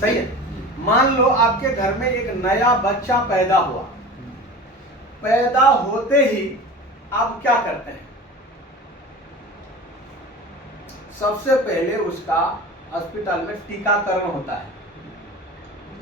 सही है। मान लो आपके घर में एक नया बच्चा पैदा हुआ, पैदा होते ही आप क्या करते हैं? सबसे पहले उसका अस्पताल में टीकाकरण होता है।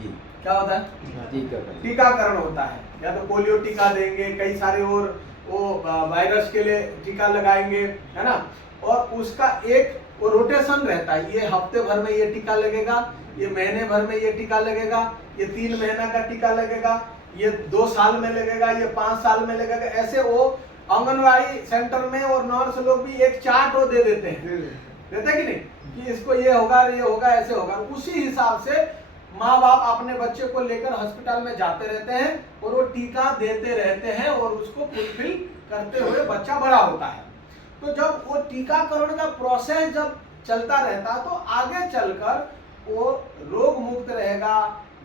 जी। क्या होता है? टीकाकरण होता है। या तो पोलियो टीका देंगे, कई सारे और वो वायरस के लिए टीका लगाएंगे, है ना। और उसका एक वो रोटेशन रहता है, ये हफ्ते भर में ये टीका लगेगा, ये महीने भर में ये टीका लगेगा, ये 3 महीना का टीका लगेगा, ये 2 साल में लगेगा, ये 5 साल में लगेगा। ऐसे वो आंगनवाड़ी सेंटर में और नर्स लोग भी एक चार्ट वो दे देते हैं, देते कि नहीं, कि इसको ये होगा, ऐसे होगा। उसी हिसाब से माँ बाप अपने बच्चे को लेकर अस्पताल में जाते रहते हैं और वो टीका देते रहते हैं और उसको फुलफिल करते हुए बच्चा बड़ा होता है। तो जब वो टीकाकरण का प्रोसेस जब चलता रहता है तो आगे चलकर वो रोग मुक्त रहेगा,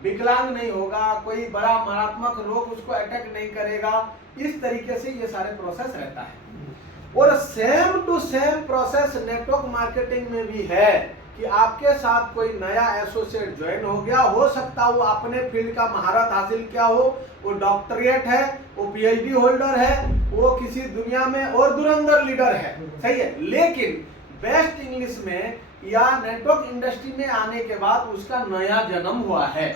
विकलांग नहीं होगा, कोई बड़ा मारात्मक रोग उसको अटैक नहीं करेगा। इस तरीके से ये सारे प्रोसेस रहता है। और same to same process network marketing में भी है कि आपके साथ कोई नया एसोसिएट ज्वाइन हो गया, हो सकता वो अपने फील्ड का महारत हासिल किया हो, वो डॉक्टरेट है, वो पीएचडी होल्डर है, वो किसी दुनिया में और धुरंधर लीडर है, सही है। लेकिन बेस्ट इंग्लिश में या नेटवर्क इंडस्ट्री में आने के बाद उसका नया जन्म हुआ है,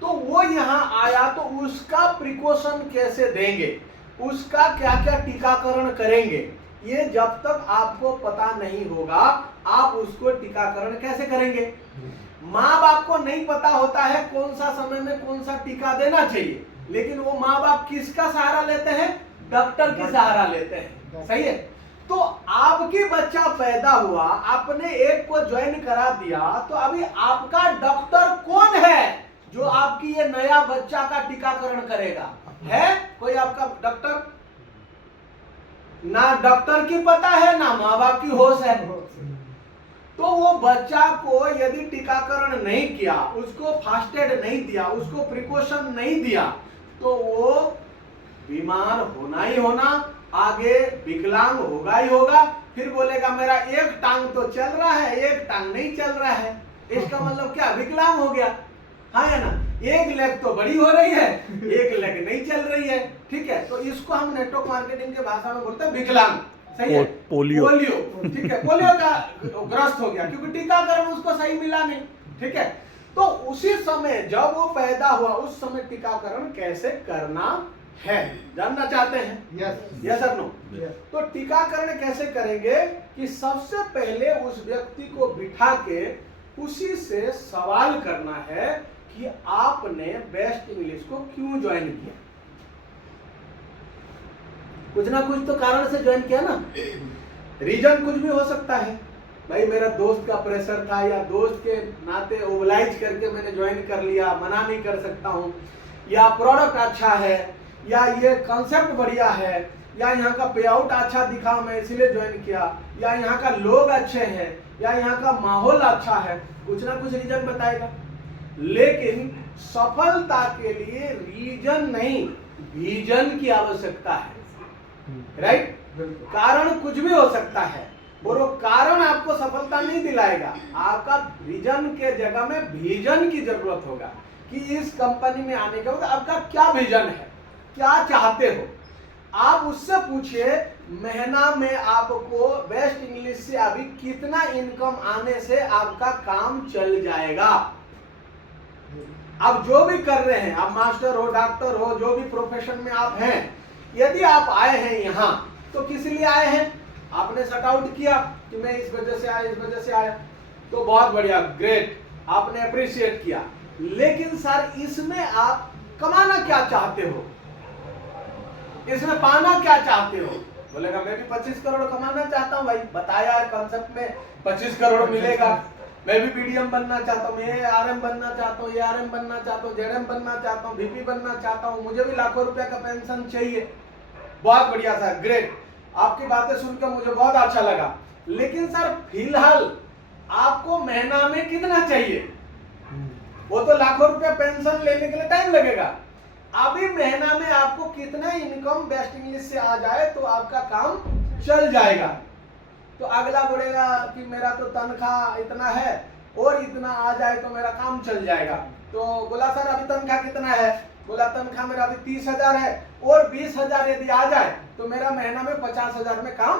तो वो यहाँ आया तो उसका प्रिकॉशन कैसे देंगे, उसका क्या क्या टीकाकरण करेंगे, ये जब तक आपको पता नहीं होगा आप उसको टीकाकरण कैसे करेंगे। माँ बाप को नहीं पता होता है कौन सा समय में कौन सा टीका देना चाहिए, लेकिन वो माँ बाप किसका सहारा लेते हैं? डॉक्टर की सहारा लेते हैं, सही है। तो आपकी बच्चा पैदा हुआ, आपने एक को ज्वाइन करा दिया, तो अभी आपका डॉक्टर कौन है जो आपकी ये नया बच्चा का टीकाकरण करेगा? है कोई आपका डॉक्टर? ना डॉक्टर की पता है ना माँ बाप की होश है। तो वो बच्चा को यदि टीकाकरण नहीं किया, उसको फर्स्ट एड नहीं दिया, उसको प्रिकॉशन नहीं दिया, तो वो बीमार होना ही होना, आगे विकलांग होगा ही होगा। फिर बोलेगा मेरा एक टांग तो चल रहा है, एक टांग नहीं चल रहा है, इसका मतलब क्या? विकलांग हो गया, हाँ है ना। एक लेग तो बड़ी हो रही है, एक लेग नहीं चल रही है, ठीक है। तो इसको हम नेटवर्क मार्केटिंग के भाषा में बोलते हैं विकलांग, सही है। पोलियो, ठीक है, पोलियो का ग्रस्त हो गया क्योंकि टीकाकरण उसको सही मिला नहीं, ठीक है। तो उसी समय जब वो पैदा हुआ उस समय टीकाकरण कैसे करना है जानना चाहते हैं? यस और नो? तो टीकाकरण कैसे करेंगे कि सबसे पहले उस व्यक्ति को बिठा के उसी से सवाल करना है कि आपने बेस्ट इंग्लिश को क्यों ज्वाइन किया। कुछ ना कुछ तो कारण से ज्वाइन किया ना। रीजन कुछ भी हो सकता है, भाई मेरा दोस्त का प्रेशर था, या दोस्त के नाते ओबलाइज करके मैंने ज्वाइन कर लिया, मना नहीं कर सकता हूँ, या प्रोडक्ट अच्छा है, या ये कॉन्सेप्ट बढ़िया है, या यहाँ का पे आउट अच्छा दिखा मैं इसलिए ज्वाइन किया, या यहाँ का लोग अच्छे हैं, या यहाँ का माहौल अच्छा है, कुछ ना कुछ रीजन बताएगा। लेकिन सफलता के लिए रीजन नहीं, विजन की आवश्यकता है, राइट। कारण कुछ भी हो सकता है और वो कारण आपको सफलता नहीं दिलाएगा। आपका रीजन के जगह में विजन की जरूरत होगा कि इस कंपनी में आने के बाद आपका क्या विजन है, क्या चाहते हो। आप उससे पूछिए महीना में आपको बेस्ट इंग्लिश से अभी कितना इनकम आने से आपका काम चल जाएगा। आप जो भी कर रहे हैं, आप मास्टर हो, डॉक्टर हो, जो भी प्रोफेशन में आप हैं, यदि आप आए हैं यहाँ तो किस लिए आए हैं? आपने सट आउट किया कि मैं इस वजह से आया, इस वजह से आया, तो बहुत बढ़िया, ग्रेट, आपने अप्रिशिएट किया। लेकिन सर इसमें आप कमाना क्या चाहते हो, इसमें पाना क्या चाहते हो? बोलेगा मैं भी 25 करोड़ कमाना चाहता हूँ। भाई बताया कॉन्सेप्ट में 25 करोड़ मिलेगा, मैं भी बीडीएम बनना चाहता हूँ, मैं आरएम बनना चाहता हूँ, एआरएम बनना चाहता हूँ, जेडएम बनना चाहता हूँ, वीपी बनना चाहता हूँ, मुझे भी लाखों रुपया का पेंशन चाहिए। बहुत बढ़िया सर, ग्रेट, आपकी बातें सुनकर मुझे बहुत अच्छा लगा। लेकिन सर फिलहाल आपको महीना में कितना चाहिए? वो तो लाखों रुपया पेंशन लेने के लिए टाइम लगेगा। अभी महीना में आपको कितना इनकम बेस्ट इंग्लिश से आ जाए तो आपका काम चल जाएगा। तो अगला बोलेगा कि मेरा तो तनख्वाह इतना है, और इतना आ जाए तो मेरा काम चल जाएगा। तो बोला सर अभी तनख्वाह कितना है? बोला तनख्वाह मेरा अभी 30,000 है और 20,000 यदि आ जाए तो मेरा महीना में 50,000 में काम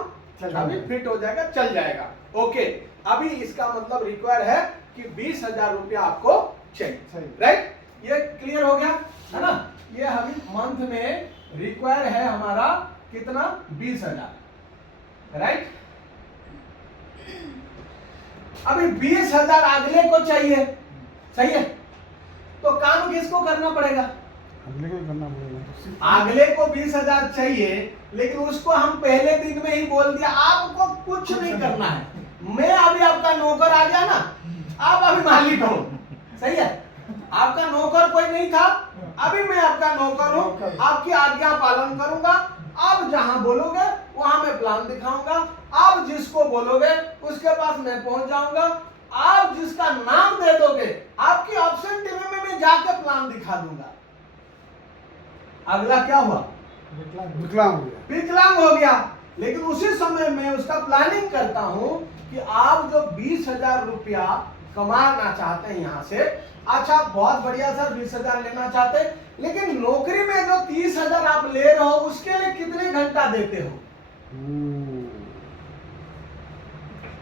अभी फिट हो जाएगा, चल जाएगा। ओके, अभी इसका मतलब रिक्वायर है कि 20,000 रुपया आपको चाहिए, राइट? ये क्लियर हो गया है ना? ये अभी मंथ में रिक्वायर है हमारा कितना? 20,000, राइट? अभी 20,000 अगले को चाहिए, सही है? तो काम किसको करना पड़ेगा? अगले को करना पड़ेगा। अगले को 20,000 चाहिए, लेकिन उसको हम पहले दिन में ही बोल दिया आपको कुछ नहीं करना है, मैं अभी आपका नौकर आ गया ना, आप अभी मालिक हो, सही है? आपका नौकर कोई नहीं था, अभी मैं आपका नौकर हूं, आपकी आज्ञा पालन करूंगा। आप जहां बोलोगे वहां मैं प्लान दिखाऊंगा, आप जिसको बोलोगे उसके पास मैं पहुंच जाऊंगा, आप जिसका नाम दे दोगे आपकी ऑप्शन टीवी में मैं जाके प्लान दिखा दूंगा। अगला क्या हुआ? विकलांग हो गया। विकलांग हो गया, लेकिन उसी समय मैं उसका प्लानिंग करता हूं कि आप जो 20,000 रुपया कमाना चाहते हैं यहाँ से, अच्छा बहुत बढ़िया सर 20,000 लेना चाहते हैं, लेकिन नौकरी में जो 30,000 आप ले रहे हो उसके लिए कितने घंटा देते हो?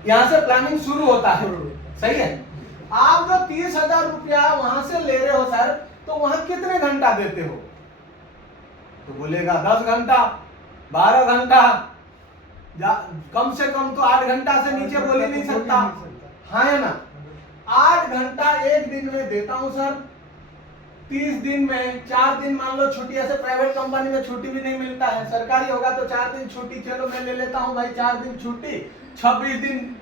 यहाँ से प्लानिंग शुरू होता है, सही है? आप जो 30,000 रुपया वहां से ले रहे हो सर, तो वहां कितने घंटा देते हो? तो बोलेगा 10 घंटा, 12 घंटा, कम से कम तो 8 घंटा से नीचे बोल ही नहीं सकता, हाँ है ना? 8 घंटा एक दिन में देता हूं सर, 30 दिन में 4 दिन मान लो छुट्टी, ऐसे प्राइवेट कंपनी में छुट्टी भी नहीं मिलता है, सरकारी होगा तो 4 दिन छुट्टी, चलो मैं ले लेता हूं भाई 4 दिन छुट्टी, 26 दिन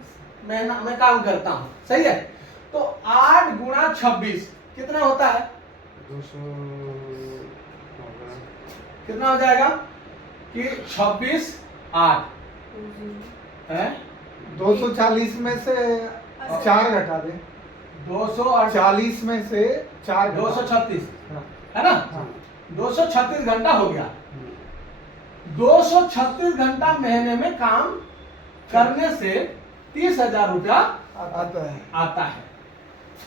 महीना में काम करता हूं, सही है? तो 8 गुणा 26 कितना होता है? 200 कितना हो जाएगा कि 26 8 है 240 में से 4 घटा दे, 240 में से 4 236 हाँ। है ना? हाँ। 236 घंटा हो गया। 236 घंटा महीने में काम करने से 30,000 रुपया आता है।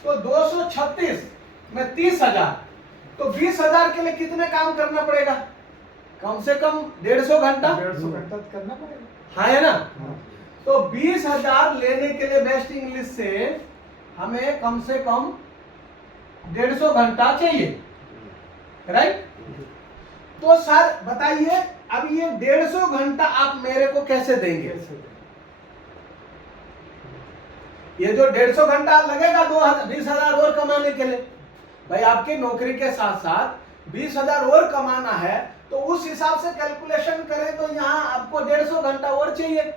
तो 236 में 30,000, तो 20,000 के लिए कितने काम करना पड़ेगा? कम से कम 150 घंटा, 150 घंटा करना पड़ेगा, हाँ है ना? हाँ। तो 20,000 लेने के लिए बेस्ट इंग्लिश से हमें कम से कम 150 घंटा चाहिए, राइट? तो सर बताइए अब ये 150 घंटा आप मेरे को कैसे देंगे? ये जो 150 घंटा लगेगा 20,000 और कमाने के लिए, भाई आपकी नौकरी के साथ साथ 20,000 और कमाना है, तो उस हिसाब से कैलकुलेशन करें तो यहाँ आपको 150 घंटा और चाहिए,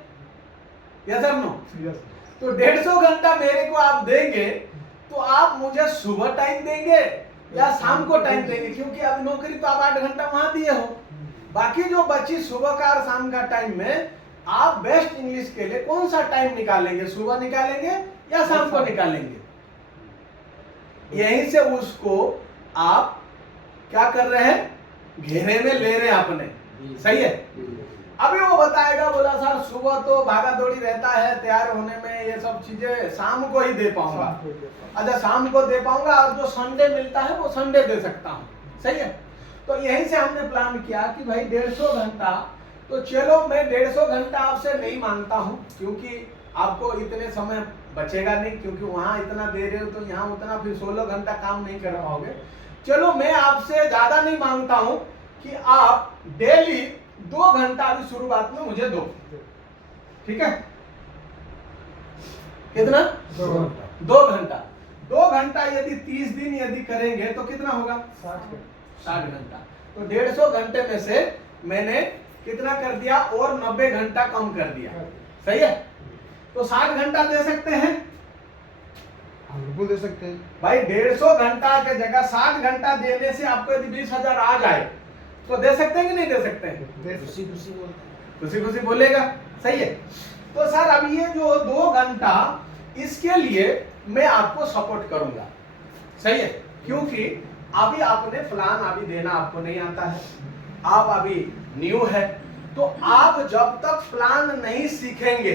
यस और नो? तो 150 घंटा मेरे को आप देंगे, तो आप मुझे सुबह टाइम देंगे या शाम को टाइम देंगे? क्योंकि अब नौकरी तो आप 8 घंटा वहां दिए हो, बाकी जो बची सुबह का और शाम का टाइम में आप बेस्ट इंग्लिश के लिए कौन सा टाइम निकालेंगे? सुबह निकालेंगे या शाम को निकालेंगे? यहीं से उसको आप क्या कर रहे हैं? घेरे में ले रहे हैं अपने, सही है? अभी वो बताएगा, बोला सर सुबह तो भागा दौड़ी रहता है, तैयार होने में ये सब चीजें शाम को ही दे पाऊंगा। अच्छा शाम को दे पाऊंगा, और जो संडे मिलता है वो संडे दे सकता हूँ, सही है? तो यहीं से हमने प्लान किया कि भाई 150 घंटा, तो चलो मैं 150 घंटा आपसे नहीं मांगता हूँ, क्योंकि आपको इतने समय बचेगा नहीं, क्योंकि वहां इतना दे रहे हो तो यहाँ उतना, फिर 16 घंटा काम नहीं कर पाओगे। चलो मैं आपसे ज्यादा नहीं मांगता हूं कि आप डेली 2 घंटा अभी शुरुआत में मुझे दो, ठीक है? कितना? 2 घंटा। 2 घंटा यदि 30 दिन यदि करेंगे तो कितना होगा? 60 घंटा। तो 150 घंटे में से मैंने कितना कर दिया? और 90 घंटा कम कर दिया, सही है? तो 60 घंटा दे सकते हैं, बिल्कुल दे सकते हैं भाई। 150 घंटा के जगह 60 घंटा देने से आपको यदि 20,000 आ जाए तो दे सकते हैं कि नहीं दे सकते हैं? खुशी खुशी बोलेगा, सही है? तो सर अब ये जो 2 घंटा, इसके लिए मैं आपको सपोर्ट करूंगा, सही है? क्योंकि अभी आपने प्लान अभी देना आपको नहीं आता है, आप अभी न्यू है, तो आप जब तक प्लान नहीं सीखेंगे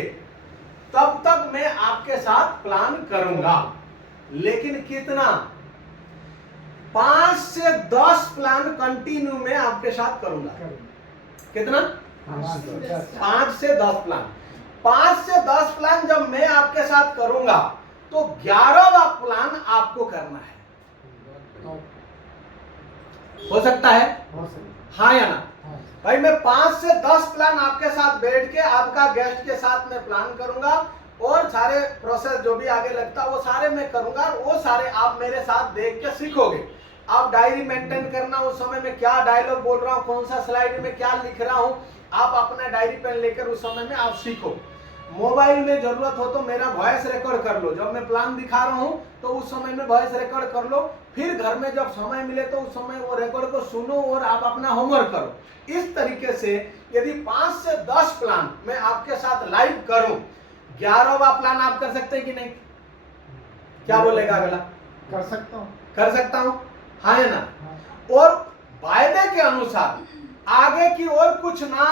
तब तक मैं आपके साथ प्लान करूंगा। लेकिन कितना? 5 से 10 प्लान कंटिन्यू में आपके साथ करूंगा। कितना? 5 से 10 प्लान। 5 से 10 प्लान जब मैं आपके साथ करूंगा तो 11वां प्लान आपको करना है। हो सकता है? हाँ या ना? भाई मैं 5 से 10 प्लान आपके साथ बैठ के आपका गेस्ट के साथ में प्लान करूंगा और सारे प्रोसेस जो भी आगे लगता है वो सारे मैं करूंगा और वो सारे आप मेरे साथ देख के सीखोगे। आप डायरी मेंटेन करना, उस समय में क्या डायलॉग बोल रहा हूँ, कौन सा स्लाइड में क्या लिख रहा हूँ, आप अपना डायरी पेन लेकर उस समय में आप सीखो। मोबाइल में जरूरत हो तो मेरा वॉइस रिकॉर्ड कर लो, जब मैं प्लान दिखा रहा हूँ तो उस समय में वॉइस रिकॉर्ड कर लो, फिर घर में जब समय मिले तो उस समय वो रिकॉर्ड को सुनो और आप अपना होमवर्क करो। इस तरीके से यदि 5 से 10 प्लान मैं आपके साथ लाइव करूं, 11वां प्लान आप कर सकते हैं कि नहीं? क्या बोलेगा अगला? कर सकता हूँ। कर सकता हूं, हाँ या ना? और वायदे के अनुसार आगे की और कुछ ना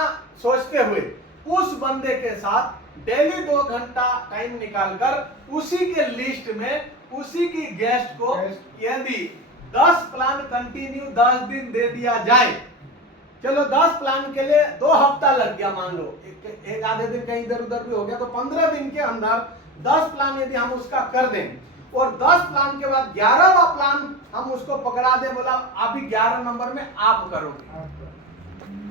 सोचते हुए उस बंदे के साथ डेली 2 घंटा टाइम निकालकर उसी के लिस्ट में उसी की गेस्ट को यदि 10 प्लान कंटिन्यू 10 दिन दे दिया जाए, चलो 10 प्लान के लिए 2 हफ्ता लग गया, मान लो एक आधे दिन कहीं इधर उधर भी हो गया, तो 15 दिन के अंदर 10 प्लान यदि हम उसका कर दें और 10 प्लान के बाद 11वां प्लान हम उसको पकड़ा दे, बोला अभी 11 नंबर में आप करोगे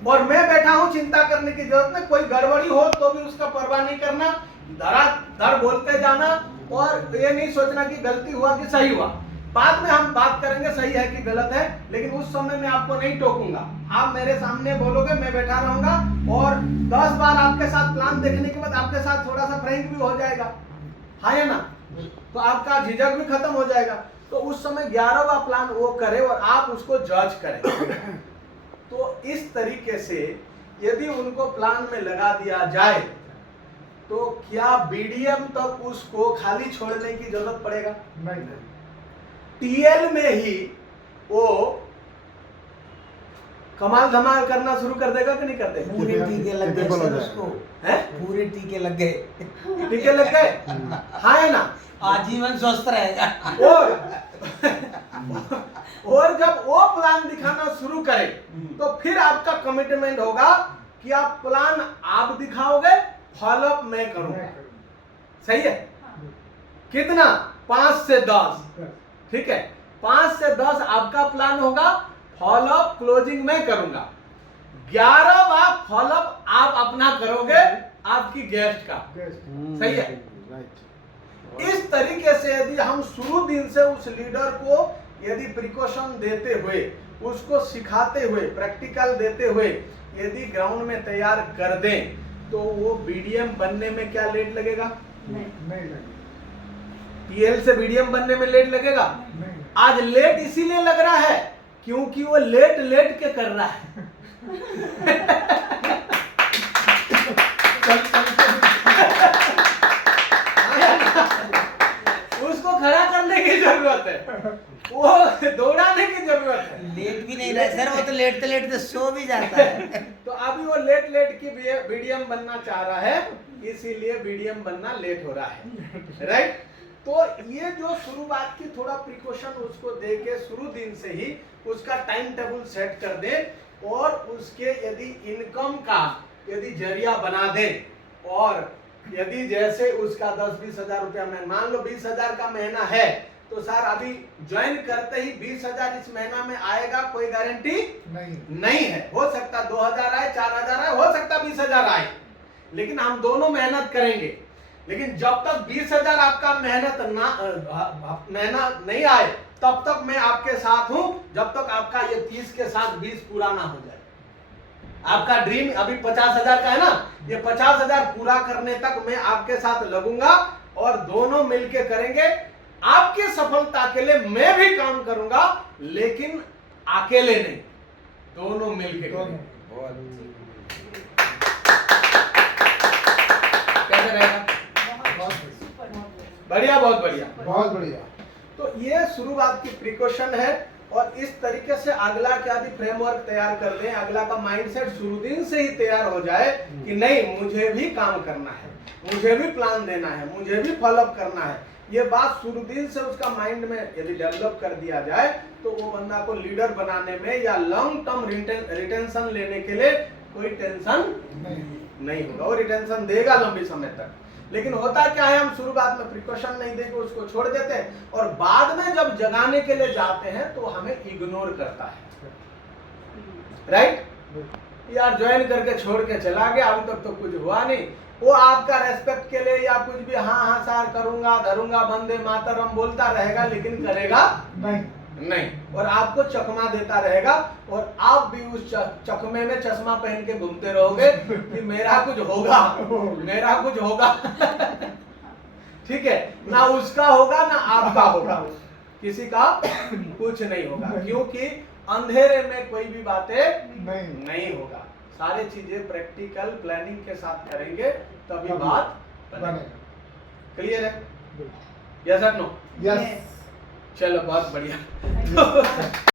और मैं बैठा हूं, चिंता करने की जरूरत नहीं, कोई गड़बड़ी हो तो भी उसका परवाह नहीं करना, धड़ाधड़ बोलते जाना और ये नहीं सोचना कि गलती हुआ कि सही हुआ। बाद में हम बात करेंगे सही है कि गलत है, लेकिन उस समय में आपको नहीं टोकूंगा, आप मेरे सामने बोलोगे, मैं बैठा रहूंगा और 10 बार आपके साथ प्लान देखने के बाद आपके साथ थोड़ा सा फ्रैंक भी हो जाएगा, हाँ या ना? तो आपका झिझक भी खत्म हो जाएगा। तो उस समय 11वां प्लान वो करे और आप उसको जज करें। तो इस तरीके से यदि उनको प्लान में लगा दिया जाए तो क्या बीडीएम तक उसको खाली छोड़ने की जरूरत पड़ेगा? नहीं। टीएल में ही वो कमाल धमाल करना शुरू कर देगा कि नहीं कर देगा? पूरे टीके लग गए सर उसको, हैं? पूरे टीके लग गए। टीके लग गए, हाँ है ना? आजीवन स्वस्थ रहेगा। और जब वो प्लान दिखाना शुरू करे तो फिर आपका कमिटमेंट होगा कि आप प्लान आप दिखाओगे, फॉलोअप मैं करूंगा। सही है? कितना? 5 से 10, ठीक है? 5 से 10 आपका प्लान होगा, फॉलोअप क्लोजिंग में करूंगा, 11वां फॉलोअप आप अपना करोगे आपकी गेस्ट का। सही है? इस तरीके से यदि हम शुरू दिन से उस लीडर को यदि प्रिकॉशन देते हुए, उसको सिखाते हुए, प्रैक्टिकल देते हुए यदि ग्राउंड में तैयार कर दें तो वो बीडीएम बनने में क्या लेट लगेगा? नहीं। टीएल से बीडीएम बनने में लेट लगेगा? नहीं। आज लेट इसीलिए लग रहा है क्योंकि वो लेट के कर रहा है। उसको खड़ा करने की जरूरत है, वो दौड़ाने की जरूरत है। लेट भी नहीं रहा सर, वो तो लेटते सो भी जाता है। तो अभी वो लेट की बीडीएम बनना चाह रहा है, इसीलिए बीडीएम बनना लेट हो रहा है, राइट? तो ये जो शुरुआत की थोड़ा प्रिकॉशन उसको दे के शुरू दिन से ही उसका टाइम टेबल सेट कर दे और उसके यदि इनकम का यदि जरिया बना दे और यदि जैसे उसका 10-20 हजार रुपया में, मान लो 20 हजार का महीना है तो सर अभी ज्वाइन करते ही 20 हजार इस महीना में आएगा, कोई गारंटी नहीं है। हो सकता 2000 आए, 4000 आए, हो सकता 20 हजार आए, लेकिन हम दोनों मेहनत करेंगे। लेकिन जब तक 20 हजार आपका महीना नहीं आए तब तक मैं आपके साथ हूं, जब तक आपका ये 30 के साथ 20 पूरा ना हो जाए। आपका ड्रीम अभी 50 हजार का है ना, ये 50 हजार पूरा करने तक मैं आपके साथ लगूंगा और दोनों मिलके करेंगे। आपकी सफलता के लिए मैं भी काम करूंगा, लेकिन अकेले नहीं, दोनों मिलके करेंगे। कैसे रहेगा? बढ़िया, बहुत बढ़िया। तो ये शुरुआत की प्रिकॉशन है और इस तरीके से अगला क्या भी फ्रेमवर्क तैयार कर दें, अगला का माइंडसेट शुरू दिन से ही तैयार हो जाए कि नहीं, मुझे भी काम करना है, मुझे भी प्लान देना है, मुझे भी फॉलोअप करना है। ये बात शुरुदिन से उसका माइंड में यदि डेवलप कर दिया जाए तो वो बंदा को लीडर बनाने में या लॉन्ग टर्म रिटेंशन लेने के लिए कोई टेंशन नहीं होगा। वो रिटेंशन देगा लंबी समय तक। लेकिन होता क्या है, हम शुरुआत में प्रिकॉशन नहीं देके उसको छोड़ देते हैं और बाद में जब जगाने के लिए जाते हैं तो हमें इग्नोर करता है। राइट? यार ज्वाइन करके छोड़ के चला गया, अभी तक तो कुछ हुआ नहीं। वो आपका रेस्पेक्ट के लिए या कुछ भी हाँ हाँ सार करूंगा धरूंगा वंदे मातरम बोलता रहेगा, लेकिन करेगा नहीं। और आपको चकमा देता रहेगा और आप भी उस चकमे में चश्मा पहन के घूमते रहोगे कि मेरा कुछ होगा, मेरा कुछ होगा। ठीक है, ना उसका होगा ना आपका होगा, किसी का कुछ नहीं होगा, क्योंकि अंधेरे में कोई भी बातें नहीं होगा। सारी चीजें प्रैक्टिकल प्लानिंग के साथ करेंगे तभी बात बनेगा। क्लियर है? यस और नो? यस। चलो बहुत बढ़िया।